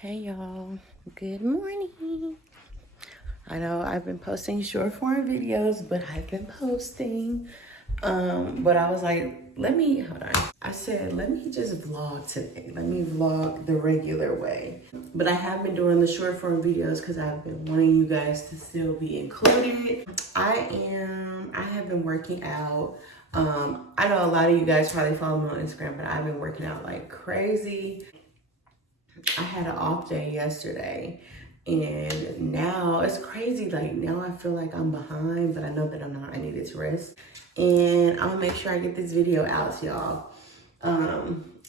Hey y'all, good morning. I know I've been posting short form videos, but I've been posting. But I was like, hold on. I said, let me just vlog today. Let me vlog the regular way. But I have been doing the short form videos because I've been wanting you guys to still be included. I have been working out. I know a lot of you guys probably follow me on Instagram, but I've been working out like crazy. I had an off day yesterday and now it's crazy. Like now I feel like I'm behind, but I know that I'm not. I needed to rest. And I'm gonna make sure I get this video out to y'all.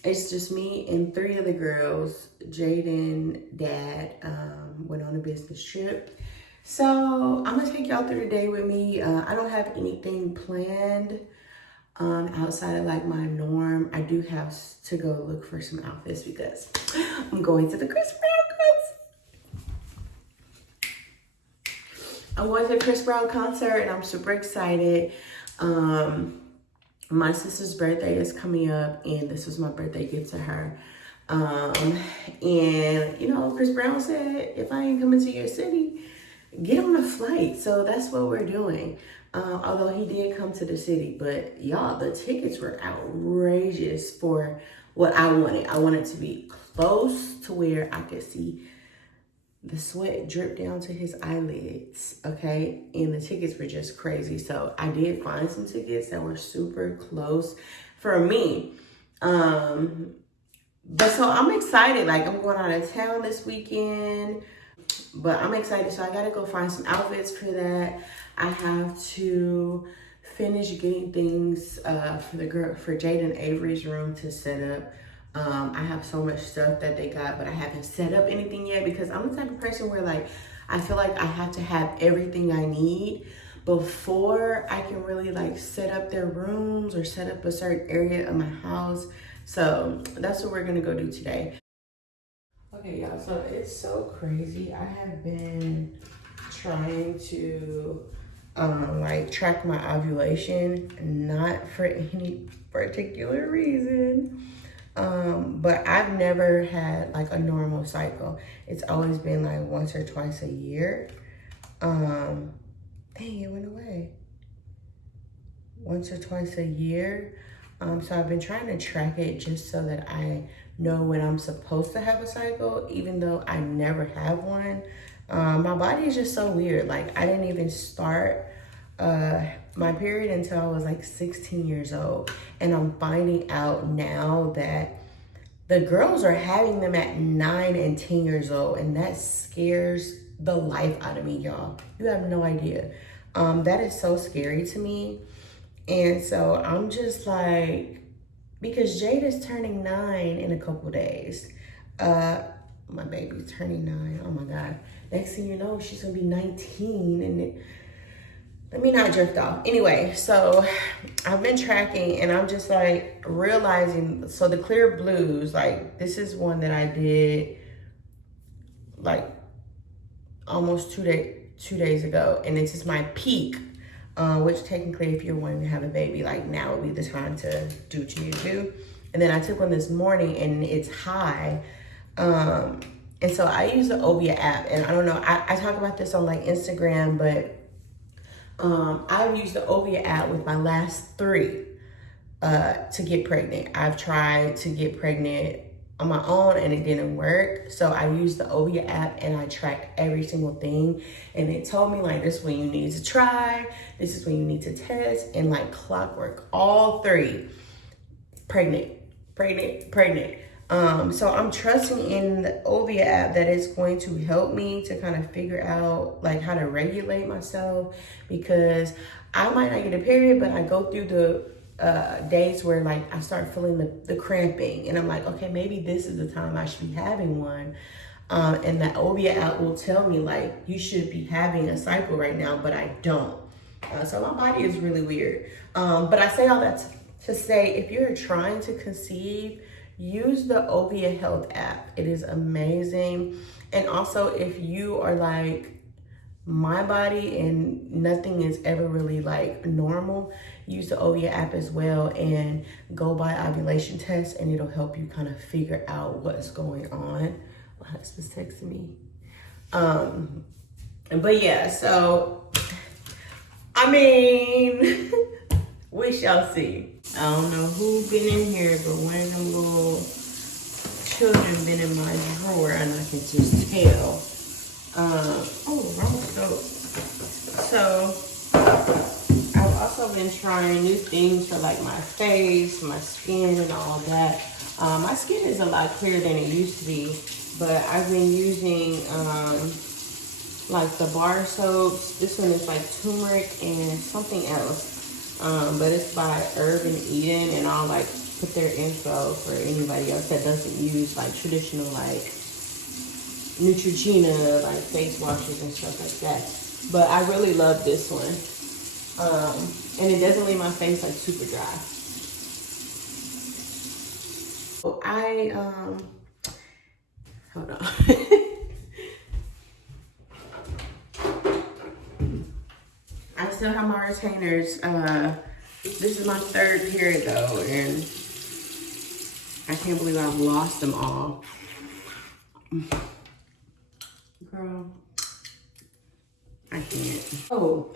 It's just me and 3 of the girls. Jaden, dad, went on a business trip. So I'm gonna take y'all through the day with me. I don't have anything planned outside of like my norm. I do have to go look for some outfits because I'm going to the Chris Brown concert. I'm going to the Chris Brown concert and I'm super excited. My sister's birthday is coming up and this was my birthday gift to her. And you know, Chris Brown said, if I ain't coming to your city, get on a flight. So that's what we're doing. Although he did come to the city, but y'all, the tickets were outrageous for what I wanted. I wanted to be close to where I could see the sweat drip down to his eyelids, okay? And the tickets were just crazy. So I did find some tickets that were super close for me. But so I'm excited. Like I'm going out of town this weekend, but I'm excited. So I gotta go find some outfits for that. I have to finish getting things for Jaden Avery's room to set up. I have so much stuff that they got, but I haven't set up anything yet because I'm the type of person where like, I feel like I have to have everything I need before I can really like set up their rooms or set up a certain area of my house. So that's what we're gonna go do today. Okay, y'all, so it's so crazy. I have been trying to like track my ovulation, not for any particular reason. But I've never had like a normal cycle. It's always been like once or twice a year. Dang, it went away. Once or twice a year. So I've been trying to track it just so that I know when I'm supposed to have a cycle, even though I never have one. My body is just so weird. Like I didn't even start my period until I was like 16 years old. And I'm finding out now that the girls are having them at 9 and 10 years old. And that scares the life out of me, y'all. You have no idea. That is so scary to me. And so I'm just like, because Jade is turning 9 in a couple days. My baby's turning 9. Oh my God. Next thing you know, she's gonna be 19 and let me not drift off. Anyway, so I've been tracking and I'm just like realizing, so the clear blues, like this is one that I did like almost 2 days ago. And this is my peak, which technically if you're wanting to have a baby, like now would be the time to do what you need to do. And then I took one this morning and it's high. And so I use the Ovia app and I don't know, I talk about this on like Instagram, but I've used the Ovia app with my last 3 to get pregnant. I've tried to get pregnant on my own and it didn't work. So I used the Ovia app and I tracked every single thing. And it told me like, this is when you need to try, this is when you need to test, and like clockwork, all 3, pregnant. So I'm trusting in the Ovia app that it's going to help me to kind of figure out like how to regulate myself, because I might not get a period, but I go through the days where like I start feeling the cramping and I'm like, okay, maybe this is the time I should be having one. And the Ovia app will tell me like, you should be having a cycle right now, but I don't. So my body is really weird. But I say all that to say, if you're trying to conceive, use the Ovia Health app. It is amazing. And also if you are like my body and nothing is ever really like normal, use the Ovia app as well and go by ovulation tests and it'll help you kind of figure out what's going on. My husband's texting me. But yeah, so I mean, we shall see. I don't know who been in here, but one of them little children been in my drawer, and I can just tell. Oh, wrong soap. So I've also been trying new things for like my face, my skin, and all that. My skin is a lot clearer than it used to be, but I've been using like the bar soaps. This one is like turmeric and something else, but it's by Herb and Eden, and I'll like put their info for anybody else that doesn't use like traditional like Neutrogena like face washes and stuff like that. But I really love this one, and it doesn't leave my face like super dry. So hold on. I still have my retainers. This is my third pair though, and I can't believe I've lost them all. Girl, I can't. Oh,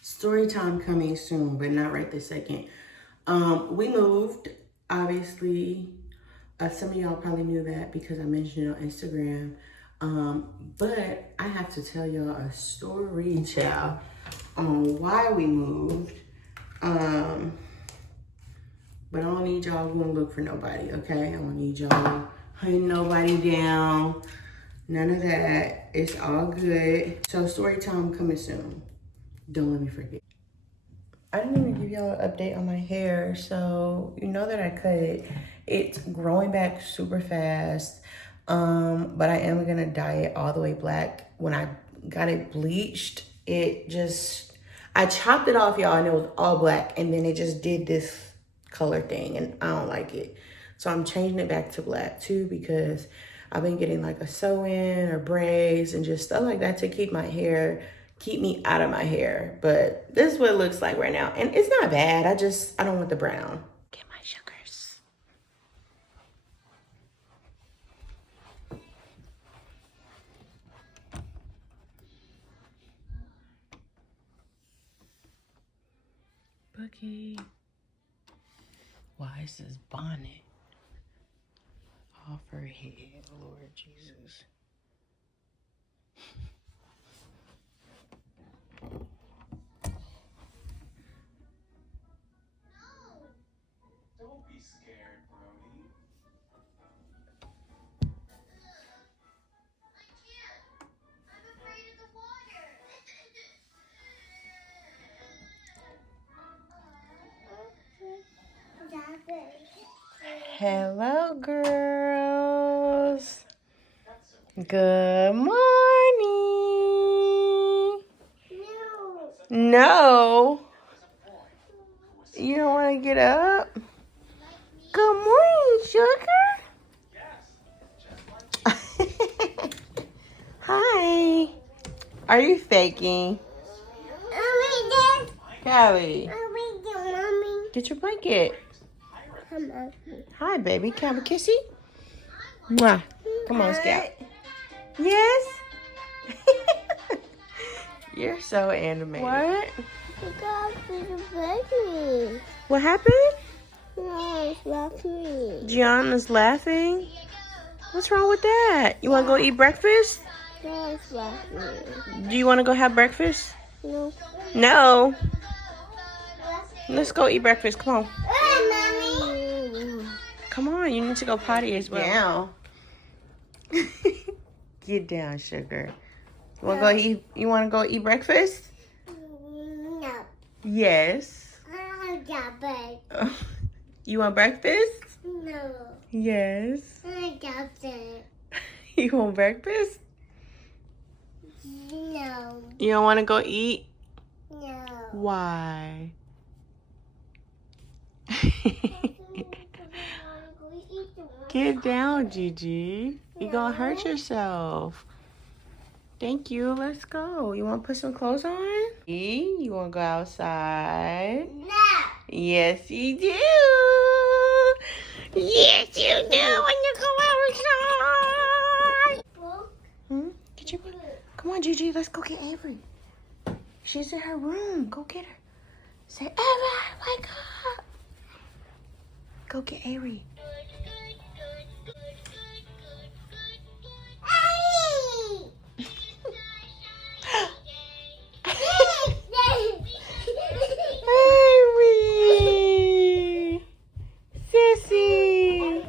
story time coming soon, but not right this second. We moved, obviously. Some of y'all probably knew that because I mentioned it on Instagram. But I have to tell y'all a story, child, on why we moved. But I don't need y'all going to look for nobody, okay? I don't need y'all hunting nobody down. None of that. It's all good. So story time coming soon. Don't let me forget. I didn't even give y'all an update on my hair. So you know that I cut it. It's growing back super fast. But I am gonna dye it all the way black. When I got it bleached, I chopped it off, y'all, and it was all black, and then it just did this color thing, and I don't like it. So I'm changing it back to black too, because I've been getting like a sew-in or braids and just stuff like that to keep me out of my hair. But this is what it looks like right now, and it's not bad. I don't want the brown. Get my sugars. Boogie. Why is this bonnet off her head, Lord Jesus? Don't be scared, Brody. I can't. I'm afraid of the water. Hello, girls. Good morning. No. You don't want to get up? Good morning, sugar. Hi. Are you faking? Callie. Get your blanket. Hi, baby. Can I have a kissy? Mwah. Come on, Scout. Yes? You're so animated. What? What happened? Gianna's laughing. What's wrong with that? You want to go eat breakfast? Do you want to go have breakfast? No. No. Let's go eat breakfast. Come on. Come on. You need to go potty as well. Down. Get down, sugar. You want to go eat? You want to go eat breakfast? No. Yes. I got bread. You want breakfast? No. Yes. I got it. You want breakfast? No. You don't want to go eat? No. Why? Get down, Gigi. You're going to hurt yourself. Thank you. Let's go. You want to put some clothes on? You want to go outside? No. Yes, you do. Yes, you do when you go outside. on, Gigi. Let's go get Avery. She's in her room. Go get her. Say, Avery, wake up. Go get Avery. Avery. Sissy.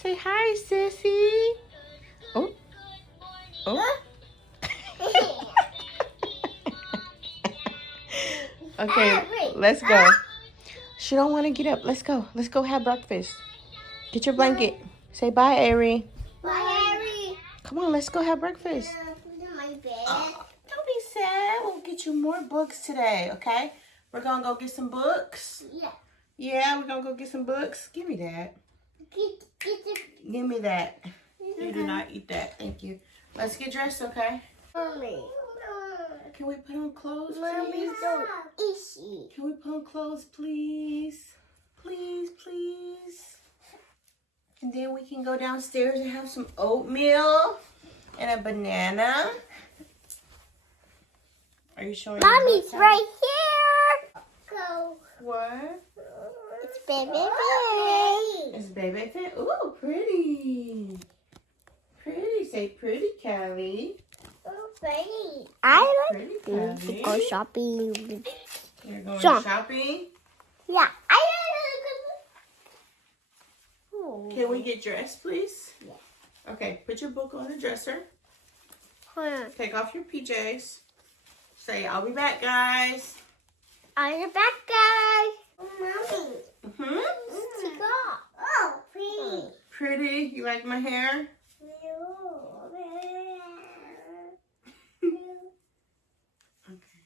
Say hi, Sissy. Oh. Oh. Okay, let's go. She don't want to get up. Let's go. Let's go have breakfast. Get your blanket. Say bye, Ari. Bye, Harry. Come on, let's go have breakfast. My bed. Oh, don't be sad. We'll get you more books today, okay? We're going to go get some books. Yeah. Yeah, we're going to go get some books. Give me that. Give me that. You do not eat that. Thank you. Let's get dressed, okay? Mommy. Can we put on clothes, Mommy, please? so easy. Can we put on clothes, please? Please, please. And then we can go downstairs and have some oatmeal and a banana. Are you showing? Mommy's right here. Go. What? It's baby Billy. It's baby fit. Ooh, pretty. Pretty. Say pretty, Callie. Oh, pretty. I Pretty, like to Callie. go shopping. You're going Shop. shopping? Yeah. Can we get dressed, please? Yeah. Okay, put your book on the dresser. Hold on. Take off your PJs. Say, I'll be back, guys. On your back, guys. Mommy. Mm-hmm. Take off. Oh, pretty. Pretty. You like my hair? Okay.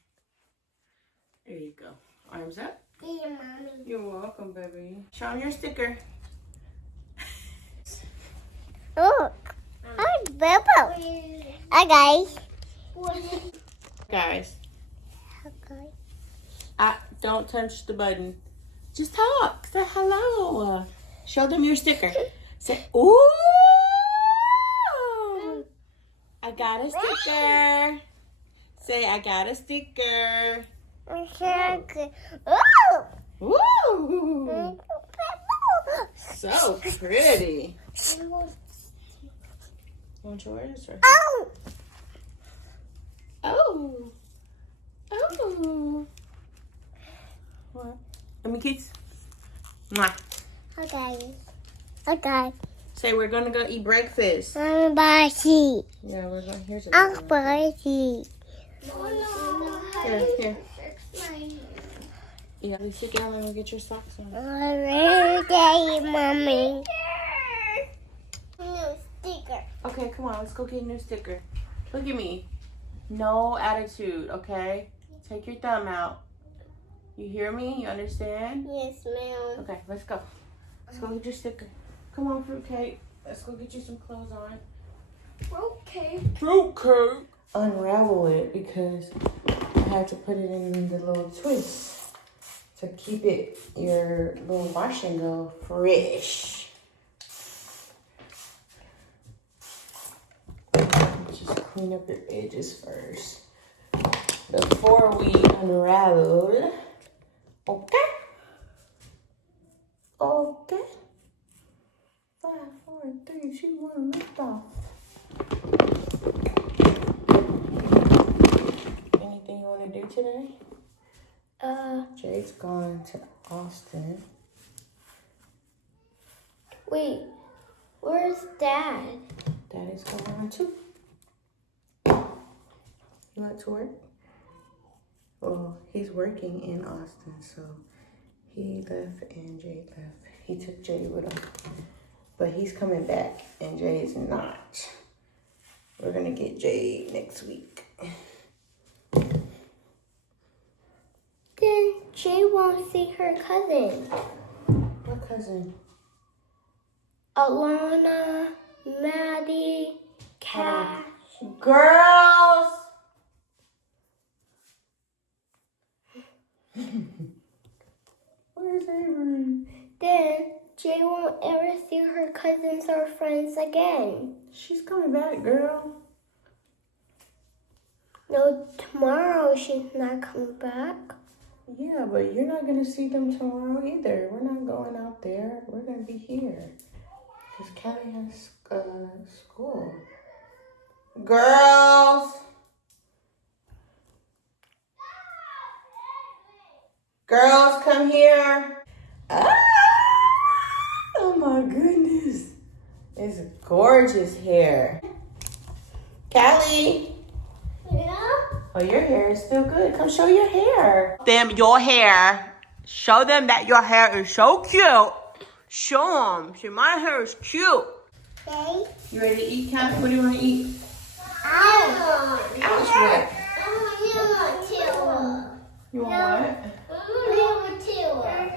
There you go. Arms up. Yeah, Mommy. You're welcome, baby. Show them your sticker. Look. Hi, Bobo. Hi, guys. Guys, Okay. don't touch the button. Just talk. Say hello. Show them your sticker. Say, ooh. I got a sticker. Say, I got a sticker. Oh. Woo! So pretty. Want yours? Or? Oh. Oh. Oh. What? Let me kiss. Mwah. Okay. Okay. Say we're gonna go eat breakfast. I'm Bashi. Yeah, we're going. Here's I'm a Bashi. Here. Yeah, let's sit down and we'll get your socks on. Day, Mommy. New sticker. Okay, come on, let's go get a new sticker. Look at me. No attitude, okay? Take your thumb out. You hear me? You understand? Yes, ma'am. Okay, let's go. Let's go get your sticker. Come on, fruitcake. Let's go get you some clothes on. Okay. Fruitcake. Unravel it because I have to put it in the little twist to keep it, your little wash and go fresh. Just clean up your edges first before we unravel. Okay? Okay. 5, 4, 3, 2, 1, lift off. Anything you want to do today? Jade's going to Austin. Wait, where's Dad? Daddy's going too. You want to work? Well, he's working in Austin, so he left and Jade left. He took Jade with him. But he's coming back and Jade's not. We're gonna get Jade next week. Then Jay won't see her cousin. What cousin? Alana, Maddie, Cash. Girls! Where's Avery? Then Jay won't ever see her cousins or friends again. She's coming back, girl. No, tomorrow she's not coming back. Yeah, but you're not gonna see them tomorrow either. We're not going out there. We're gonna be here. Because Callie has school. Girls! Girls, come here. Ah! Oh my goodness. It's gorgeous hair. Callie. Yeah? Oh, your hair is still good. Come show your hair. Them your hair. Show them that your hair is so cute. Show them. See, my hair is cute. Okay. You ready to eat, Callie? What do you want to eat? Ouch. Ouch, what? You want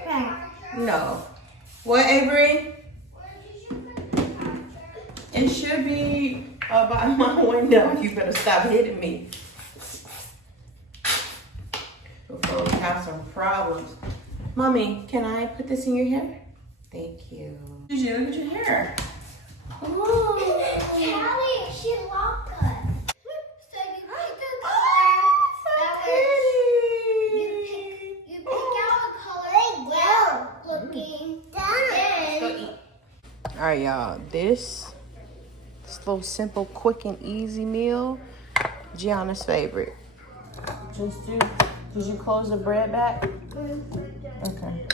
what? No. What, Avery? It should be by my window. You better stop hitting me. Before we have some problems. Mommy, can I put this in your hair? Thank you. Gigi, look at your hair. Ooh. Callie, she locked us. So you pick a color. You pick out a color. Well, looking done. Go eat. All right, y'all. This little simple, quick, and easy meal, Gianna's favorite. Did you close the bread back? Okay.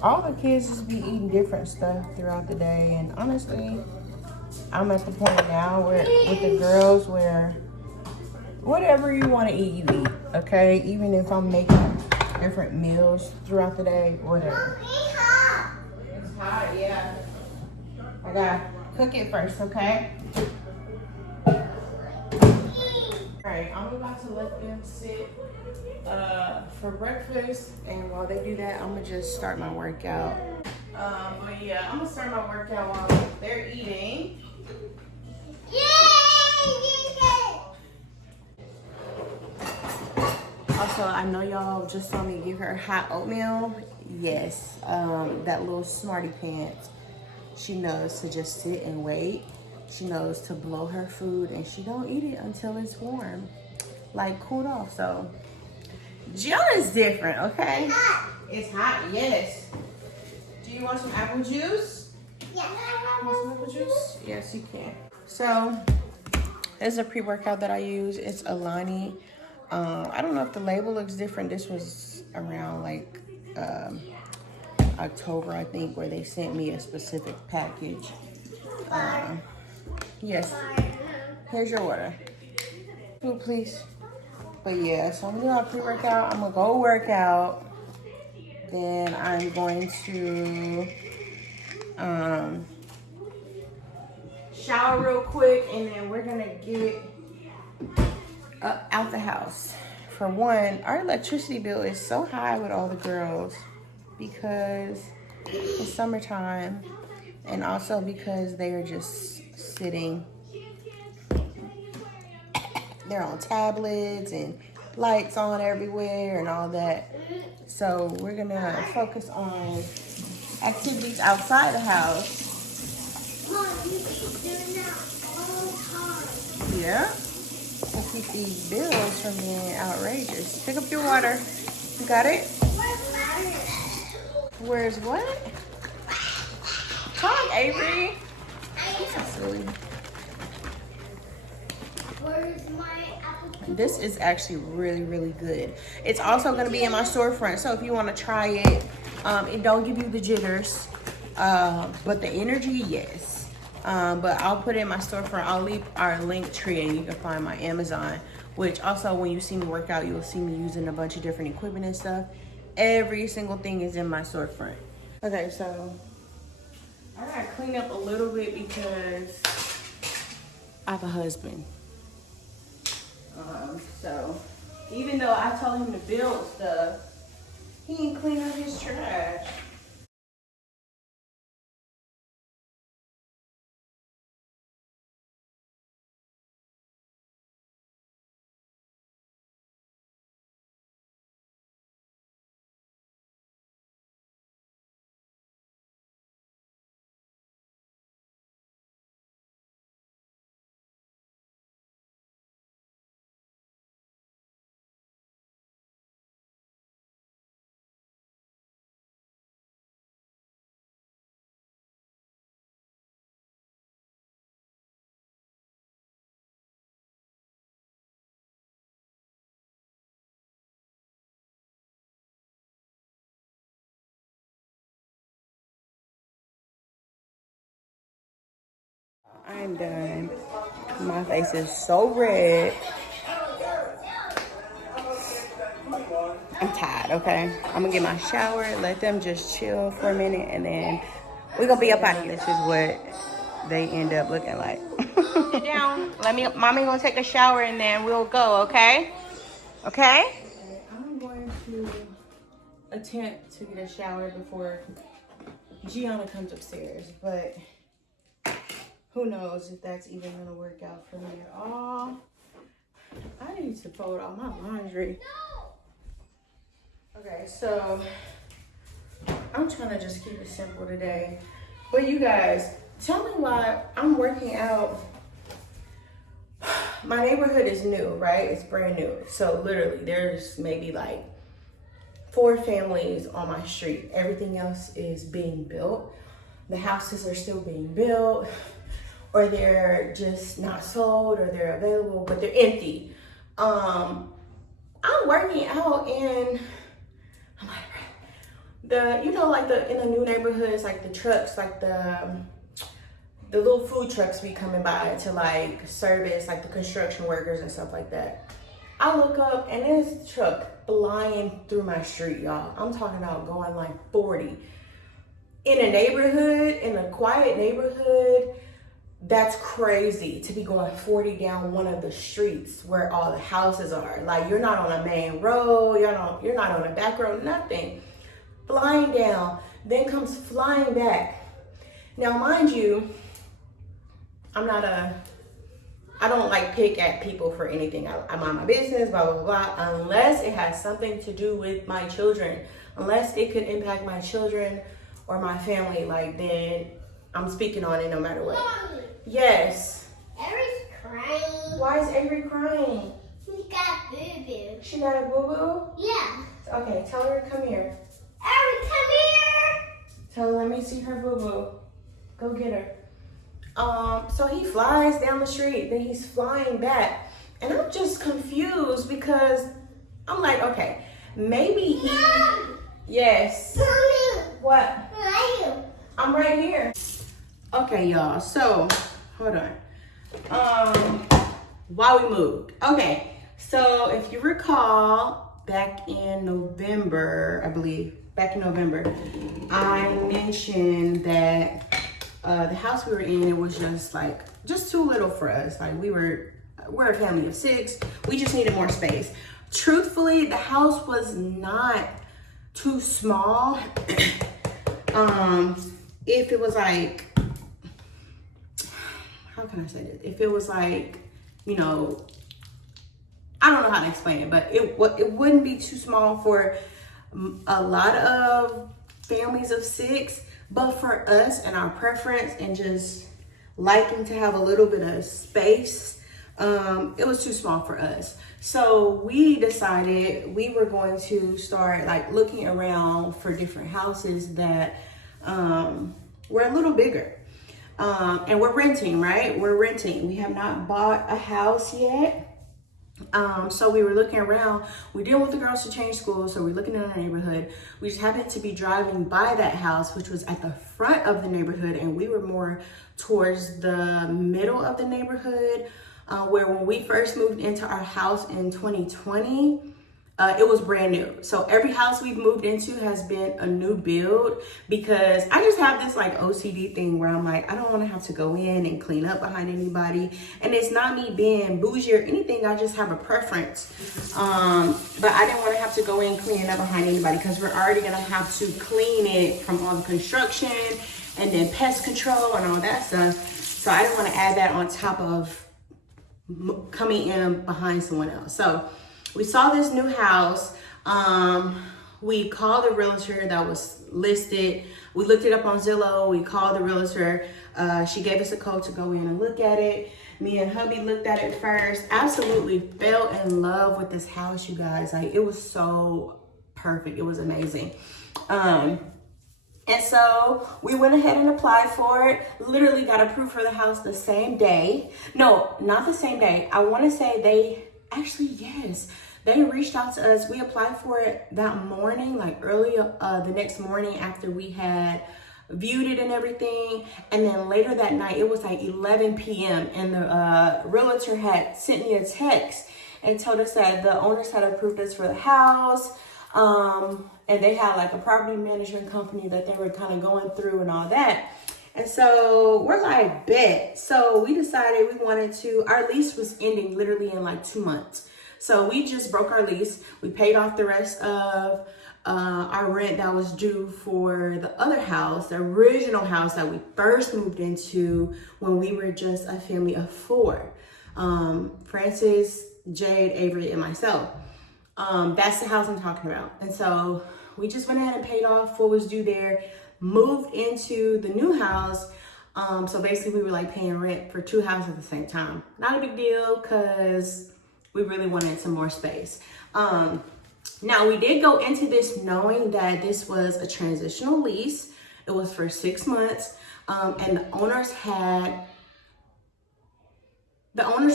All the kids just be eating different stuff throughout the day, and honestly, I'm at the point now where with the girls where whatever you want to eat, you eat. Okay, even if I'm making different meals throughout the day, whatever. It's hot, yeah. I gotta cook it first, okay? Alright, I'm about to let them sit for breakfast, and while they do that, I'm gonna just start my workout. But yeah, I'm gonna start my workout while they're eating. Also, I know y'all just saw me give her hot oatmeal. Yes, that little smarty pants. She knows to just sit and wait. She knows to blow her food, and she don't eat it until it's warm, like cooled off. So Gianna's different, okay? It's hot, yes. Do you want some apple juice? Yeah. Want some apple juice? Yes, you can. So this is a pre-workout that I use. It's Alani. I don't know if the label looks different. This was around like October, I think, where they sent me a specific package. Yes. Here's your water. Food, please. But yeah, so I'm gonna do my pre-workout. I'm gonna go work out. Then I'm going to shower real quick, and then we're gonna get out the house. For one, our electricity bill is so high with all the girls because it's summertime, and also because they are just sitting. They're on tablets and lights on everywhere and all that. So we're gonna focus on activities outside the house. Mom, you keep doing that all the time. Yeah. To keep these bills from being outrageous. Pick up your water. You got it? Where's what? Talk, Avery. So silly. Where's my apple? This is actually really, really good. It's also going to be in my storefront, so if you want to try it, it don't give you the jitters, but the energy, yes. But I'll put it in my storefront. I'll leave our link tree, and you can find my Amazon, which also when you see me work out, you'll see me using a bunch of different equipment and stuff. Every single thing is in my storefront. Okay, so I gotta clean up a little bit because I have a husband. So even though I told him to build stuff, he ain't clean up his trash. I'm done. My face is so red. I'm tired, okay? I'm gonna get my shower, let them just chill for a minute, and then we're gonna be up out of here. This is what they end up looking like. Sit down. Mommy gonna take a shower and then we'll go, okay? Okay? I'm going to attempt to get a shower before Gianna comes upstairs, but who knows if that's even gonna work out for me at all. I need to fold all my laundry. Okay, so I'm trying to just keep it simple today. But you guys, tell me why I'm working out. My neighborhood is new, right? It's brand new. So literally there's maybe like 4 families on my street. Everything else is being built. The houses are still being built, or they're just not sold, or they're available, but they're empty. I'm working out in in the new neighborhoods, like the trucks, like the little food trucks be coming by to like service like the construction workers and stuff like that. I look up and there's a truck flying through my street, y'all. I'm talking about going like 40. In a neighborhood, in a quiet neighborhood, that's crazy to be going 40 down one of the streets where all the houses are. Like, you're not on a main road, you're not on a back road, nothing. Flying down, then comes flying back. Now, mind you, I don't like pick at people for anything. I mind my business, blah, blah, blah, unless it has something to do with my children. Unless it could impact my children or my family, like, then I'm speaking on it no matter what. Mommy. Yes. Avery's crying. Why is Avery crying? She got boo-boo. She got a boo-boo? Yeah. Okay, tell her to come here. Avery, come here. Tell her, let me see her boo-boo. Go get her. So he flies down the street, then he's flying back. And I'm just confused because I'm like, okay, maybe he... Mom. Yes. Mommy. What? Where are you? I'm right here. Okay, y'all, so, hold on. While we moved. Okay, so if you recall, back in November, I believe, I mentioned that the house we were in, it was just too little for us. Like, we're a family of 6. We just needed more space. Truthfully, the house was not too small. If it was like, how can I say this? If it was like, I don't know how to explain it, but it wouldn't be too small for a lot of families of 6, but for us and our preference and just liking to have a little bit of space, it was too small for us. So we decided we were going to start like looking around for different houses that were a little bigger. And we're renting, right? We're renting. We have not bought a house yet. So we were looking around. We didn't want the girls to change schools, so we're looking in our neighborhood. We just happened to be driving by that house, which was at the front of the neighborhood, and we were more towards the middle of the neighborhood, where when we first moved into our house in 2020, it was brand new. So every house we've moved into has been a new build, because I just have this like OCD thing where I'm like, I don't want to have to go in and clean up behind anybody. And it's not me being bougie or anything. I just have a preference. But I didn't want to have to go in cleaning up behind anybody, because we're already going to have to clean it from all the construction and then pest control and all that stuff. So I didn't want to add that on top of coming in behind someone else. So we saw this new house. We called the realtor that was listed. We looked it up on Zillow. We called the realtor. She gave us a code to go in and look at it. Me and hubby looked at it first. Absolutely fell in love with this house, you guys. Like, it was so perfect. It was amazing. And so we went ahead and applied for it. Literally got approved for the house the same day. No, not the same day. I want to say yes. They reached out to us. We applied for it that morning, like early the next morning after we had viewed it and everything. And then later that night, it was like 11 p.m. and the realtor had sent me a text and told us that the owners had approved us for the house. And they had like a property management company that they were kind of going through and all that. And so we're like, bet. So we decided we wanted to, our lease was ending literally in like 2 months. So we just broke our lease. We paid off the rest of our rent that was due for the other house, the original house that we first moved into when we were just a family of 4. Francis, Jade, Avery, and myself. That's the house I'm talking about. And so we just went ahead and paid off what was due there, moved into the new house. So basically we were like paying rent for 2 houses at the same time. Not a big deal because we really wanted some more space. Now we did go into this knowing that this was a transitional lease. It was for 6 months. And the owners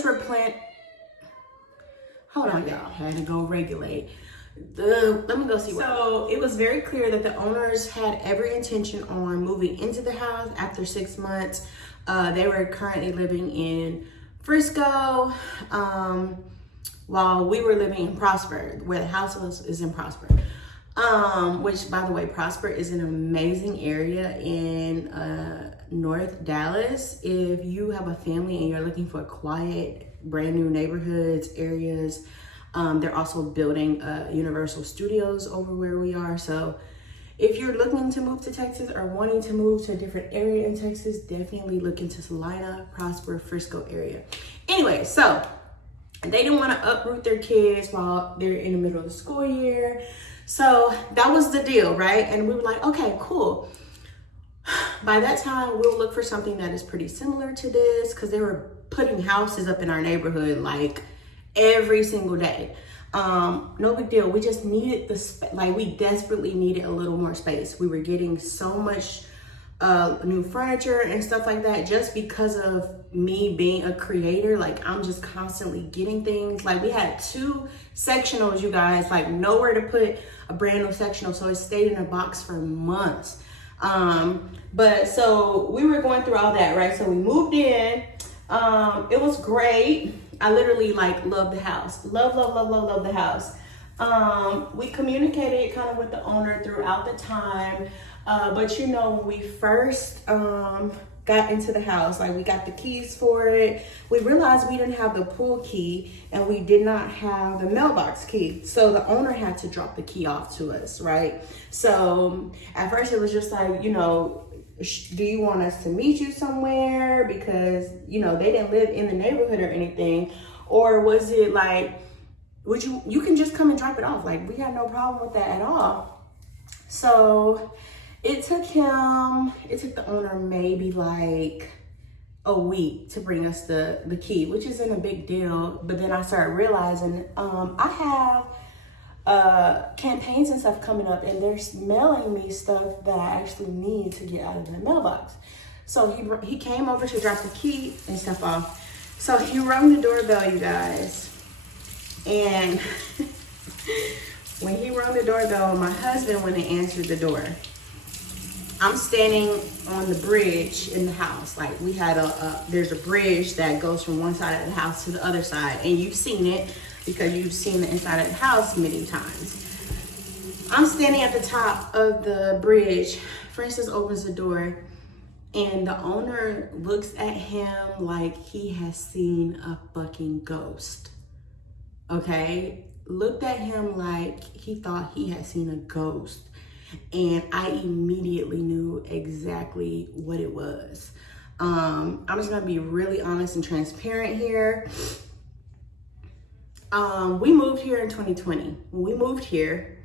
were planning, hold on y'all, had to go regulate. Let me go see. So it was very clear that the owners had every intention on moving into the house after 6 months. They were currently living in Frisco, while we were living in Prosper, where the house is in Prosper. Which, by the way, Prosper is an amazing area in North Dallas. If you have a family and you're looking for quiet, brand new neighborhoods, areas, they're also building Universal Studios over where we are. So if you're looking to move to Texas or wanting to move to a different area in Texas, definitely look into Salina, Prosper, Frisco area. Anyway, so they didn't want to uproot their kids while they're in the middle of the school year. So that was the deal, right? And we were like, okay, cool. By that time, we'll look for something that is pretty similar to this, because they were putting houses up in our neighborhood like every single day. No big deal. We just needed we desperately needed a little more space. We were getting so much new furniture and stuff like that just because of me being a creator. Like, I'm just constantly getting things. Like, we had 2 sectionals, you guys, like nowhere to put a brand new sectional, so it stayed in a box for months. But so we were going through all that, right? So we moved in. It was great. I literally like love the house. Love the house. We communicated kind of with the owner throughout the time. But you know, when we first got into the house, like we got the keys for it, we realized we didn't have the pool key and we did not have the mailbox key. So the owner had to drop the key off to us, right? So at first it was just like, you know, do you want us to meet you somewhere? Because, you know, they didn't live in the neighborhood or anything. Or was it like, you can just come and drop it off. Like, we had no problem with that at all. So it took the owner maybe like a week to bring us the key, which isn't a big deal. But then I started realizing, I have campaigns and stuff coming up, and they're mailing me stuff that I actually need to get out of the mailbox. So he came over to drop the key and stuff off. So he rang the doorbell, you guys. And when he rang the doorbell, my husband went and answered the door. I'm standing on the bridge in the house. Like, we had there's a bridge that goes from one side of the house to the other side. And you've seen it because you've seen the inside of the house many times. I'm standing at the top of the bridge. Francis opens the door and the owner looks at him like he has seen a fucking ghost. Okay? Looked at him like he thought he had seen a ghost. And I immediately knew exactly what it was. I'm just gonna be really honest and transparent here. We moved here in 2020. When we moved here,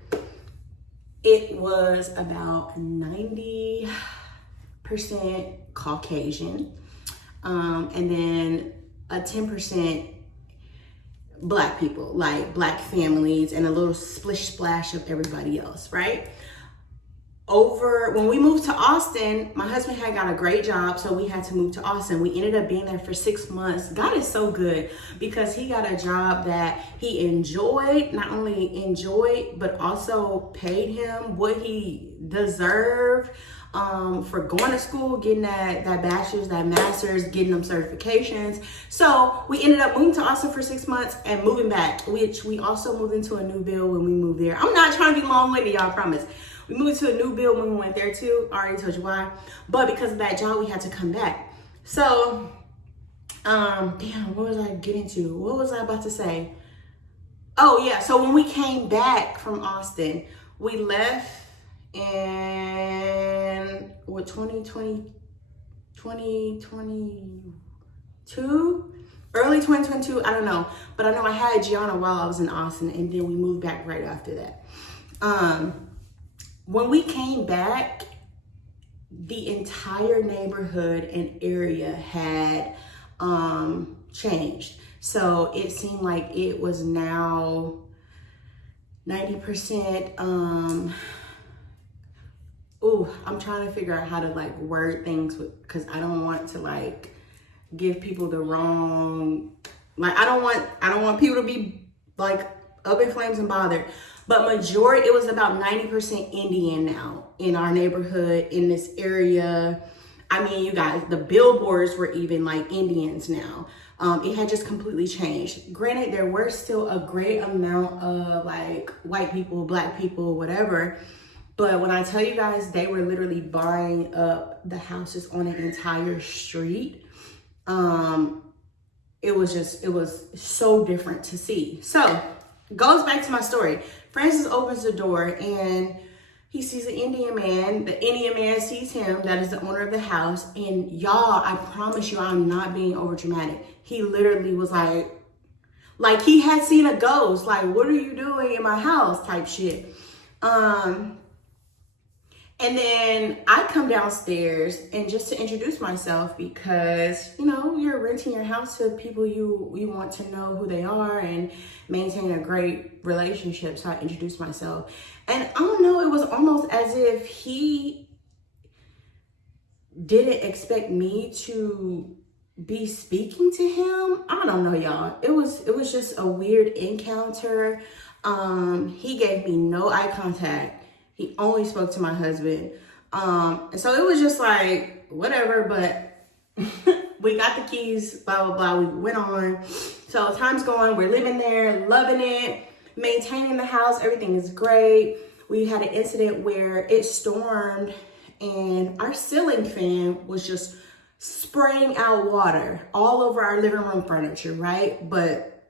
it was about 90% Caucasian, and then a 10% Black people, like Black families, and a little splish splash of everybody else, right? When we moved to Austin, my husband had got a great job, so we had to move to Austin. We ended up being there for 6 months. God is so good because he got a job that he enjoyed, not only enjoyed, but also paid him what he deserved. for going to school, getting that bachelor's, that master's, getting them certifications. So we ended up moving to Austin for 6 months and moving back, which we also moved into a new build when we moved there. I'm not trying to be long-winded, y'all, I promise. We moved to a new build when we went there too. I already told you why. But because of that job, we had to come back. So, damn, what was I getting to? What was I about to say? Oh yeah, so when we came back from Austin, we left in, what, 2022? Early 2022, I don't know. But I know I had Gianna while I was in Austin, and then we moved back right after that. When we came back, the entire neighborhood and area had changed. So it seemed like it was now 90%. I'm trying to figure out how to like word things because I don't want to like give people the wrong, like I don't want people to be like up in flames and bothered. But majority, it was about 90% Indian now in our neighborhood, in this area. I mean, you guys, the billboards were even like Indians now. It had just completely changed. Granted, there were still a great amount of like white people, black people, whatever. But when I tell you guys, they were literally buying up the houses on an entire street. It was so different to see. So, goes back to my story. Francis opens the door and he sees an Indian man. The Indian man sees him, that is the owner of the house. And y'all, I promise you, I'm not being over dramatic. He literally was like he had seen a ghost. Like, what are you doing in my house type shit. And then I come downstairs and just to introduce myself because, you know, you're renting your house to people you want to know who they are and maintain a great relationship. So I introduced myself. And I don't know, it was almost as if he didn't expect me to be speaking to him. I don't know, y'all. It was just a weird encounter. He gave me no eye contact. He only spoke to my husband. And so it was just like, whatever, but we got the keys, blah, blah, blah. We went on. So time's going, we're living there, loving it, maintaining the house. Everything is great. We had an incident where it stormed and our ceiling fan was just spraying out water all over our living room furniture, right? But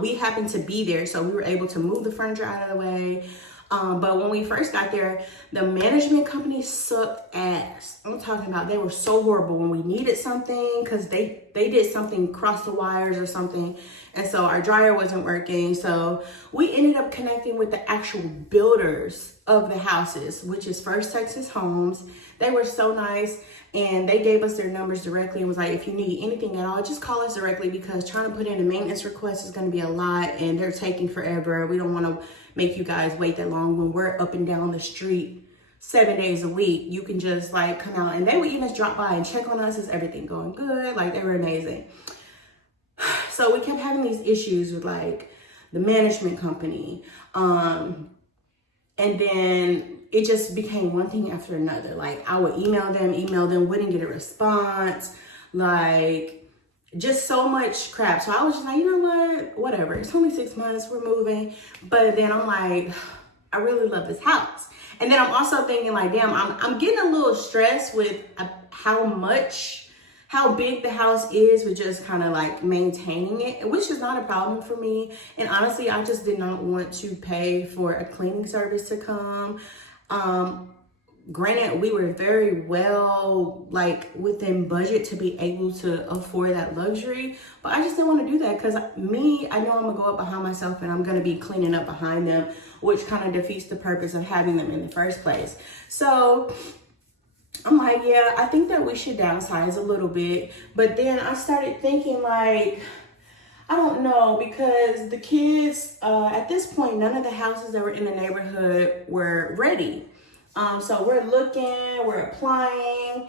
we happened to be there, so we were able to move the furniture out of the way. But when we first got there, the management company sucked ass. I'm talking about they were so horrible when we needed something because they did something, cross the wires or something. And so our dryer wasn't working. So we ended up connecting with the actual builders of the houses, which is First Texas Homes. They were so nice and they gave us their numbers directly and was like, if you need anything at all, just call us directly because trying to put in a maintenance request is going to be a lot and they're taking forever. We don't want to make you guys wait that long when we're up and down the street 7 days a week. You can just like come out, and they would even drop by and check on us. Is everything going good? Like, they were amazing. So we kept having these issues with like the management company. And then it just became one thing after another. Like, I would email them, wouldn't get a response. Like, just so much crap. So I was just like, you know what? Whatever. It's only 6 months. We're moving. But then I'm like, I really love this house. And then I'm also thinking like, damn, I'm getting a little stressed with how big the house is with just kind of like maintaining it, which is not a problem for me. And honestly, I just did not want to pay for a cleaning service to come. Granted, we were very well like within budget to be able to afford that luxury, but I just didn't want to do that because I know I'm gonna go up behind myself and I'm gonna be cleaning up behind them, which kind of defeats the purpose of having them in the first place. So I'm like, yeah, I think that we should downsize a little bit. But then I started thinking like, I don't know, because the kids, at this point, none of the houses that were in the neighborhood were ready. So we're looking, we're applying,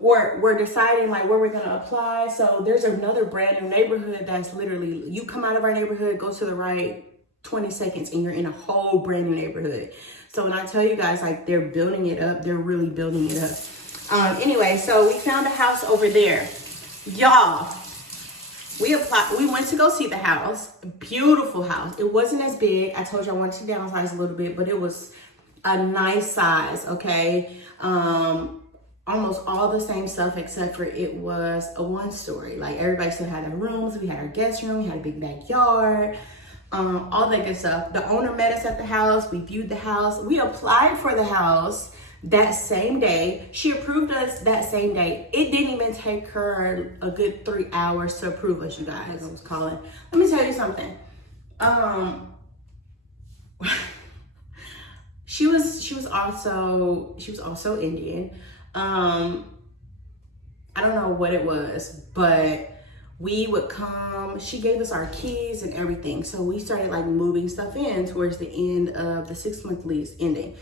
we're deciding like where we're gonna apply. So there's another brand new neighborhood that's literally, you come out of our neighborhood, go to the right, 20 seconds and you're in a whole brand new neighborhood. So when I tell you guys, like, they're building it up, they're really building it up. Anyway, so we found a house over there. Y'all, we went to go see the house. Beautiful house. It wasn't as big. I told you I wanted to downsize a little bit, but it was a nice size, okay? Almost all the same stuff except for it was a 1-story. Like, everybody still had their rooms. We had our guest room. We had a big backyard. All that good stuff. The owner met us at the house. We viewed the house. We applied for the house that same day. She approved us that same day. It didn't even take her a good 3 hours to approve us, you guys. I was calling. Let me tell you something. She was also Indian. I don't know what it was, but we would come, she gave us our keys and everything. So we started like moving stuff in towards the end of the 6-month lease ending.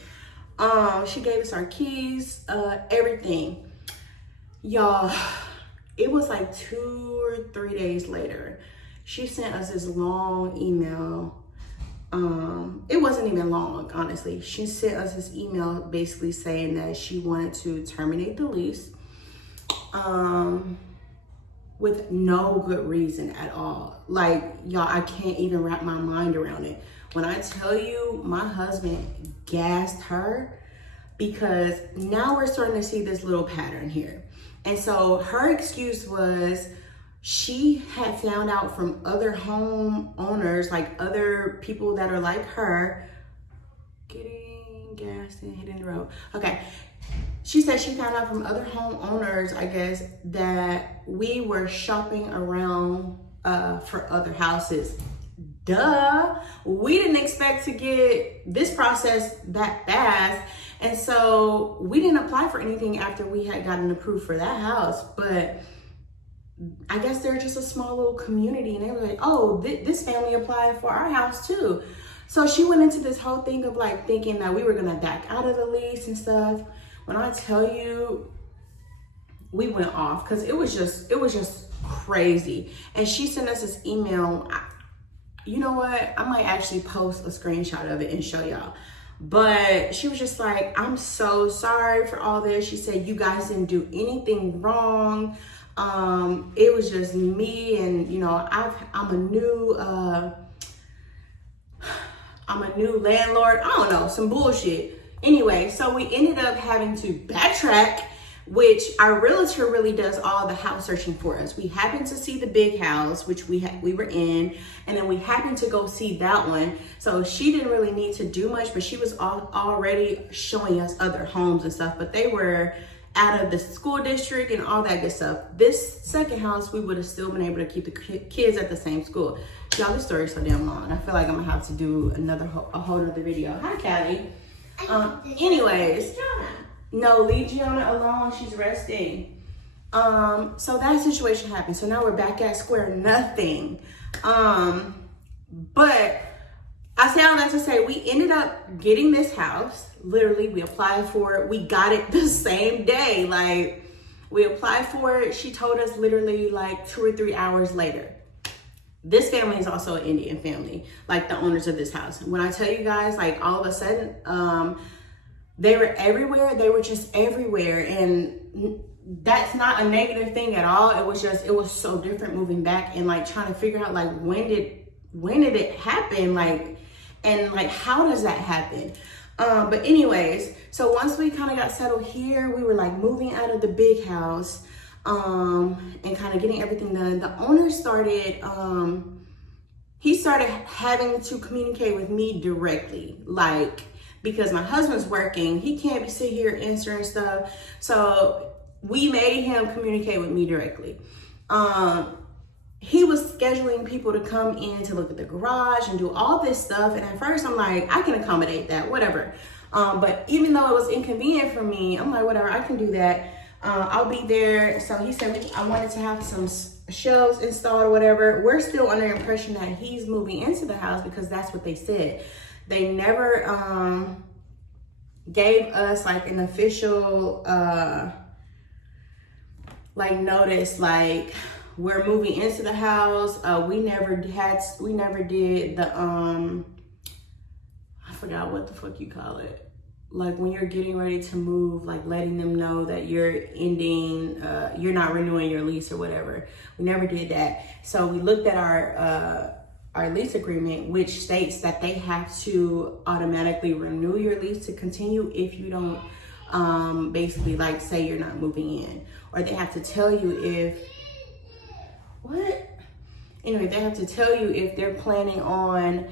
She gave us our keys, everything. Y'all, it was like 2 or 3 days later. She sent us this long email. It wasn't even long, honestly. She sent us this email basically saying that she wanted to terminate the lease. With no good reason at all. Like, y'all, I can't even wrap my mind around it. When I tell you, my husband gassed her because now we're starting to see this little pattern here. And so her excuse was she had found out from other homeowners, like other people that are like her, getting gassed and hitting the road. Okay. She said she found out from other homeowners, I guess, that we were shopping around for other houses. Duh, we didn't expect to get this process that fast. And so we didn't apply for anything after we had gotten approved for that house. But I guess they're just a small little community and they were like, oh, this family applied for our house too. So she went into this whole thing of like thinking that we were gonna back out of the lease and stuff. When I tell you, we went off because it was just crazy. And she sent us this email. You know what? I might actually post a screenshot of it and show y'all. But she was just like, I'm so sorry for all this. She said, you guys didn't do anything wrong. It was just me, and you know, I'm a new landlord. I don't know, some bullshit. Anyway, so we ended up having to backtrack, which our realtor really does all the house searching for us. We happened to see the big house, which we were in, and then we happened to go see that one. So she didn't really need to do much, but she was already showing us other homes and stuff, but they were out of the school district and all that good stuff. This second house, we would have still been able to keep the kids at the same school. Y'all, this story is so damn long. I feel like I'm gonna have to do a whole other video. Hi, Callie. Anyways, no, leave Gianna alone. She's resting. So that situation happened. So now we're back at square nothing. But I say all that to say we ended up getting this house. Literally, we applied for it. We got it the same day. Like, we applied for it. She told us literally like 2 or 3 hours later. This family is also an Indian family, like the owners of this house. When I tell you guys, like all of a sudden, they were everywhere. They were just everywhere. And that's not a negative thing at all. It was so different moving back and like trying to figure out like when did it happen? Like, and like, how does that happen? But anyways, so once we kind of got settled here, we were like moving out of the big house. And kind of getting everything done. The owner started, he started having to communicate with me directly, like, because my husband's working, he can't be sitting here answering stuff. So we made him communicate with me directly. He was scheduling people to come in to look at the garage and do all this stuff. And at first I'm like, I can accommodate that, whatever. But even though it was inconvenient for me, I'm like, whatever, I can do that. I'll be there. So he said I wanted to have some shelves installed or whatever. We're still under the impression that he's moving into the house because that's what they said. They never gave us like an official like notice, like we're moving into the house. We never did the I forgot what the fuck you call it. Like when you're getting ready to move, like letting them know that you're ending, you're not renewing your lease or whatever. We never did that. So we looked at our lease agreement, which states that they have to automatically renew your lease to continue if you don't basically like say you're not moving in, or they have to tell you if anyway, they have to tell you if they're planning on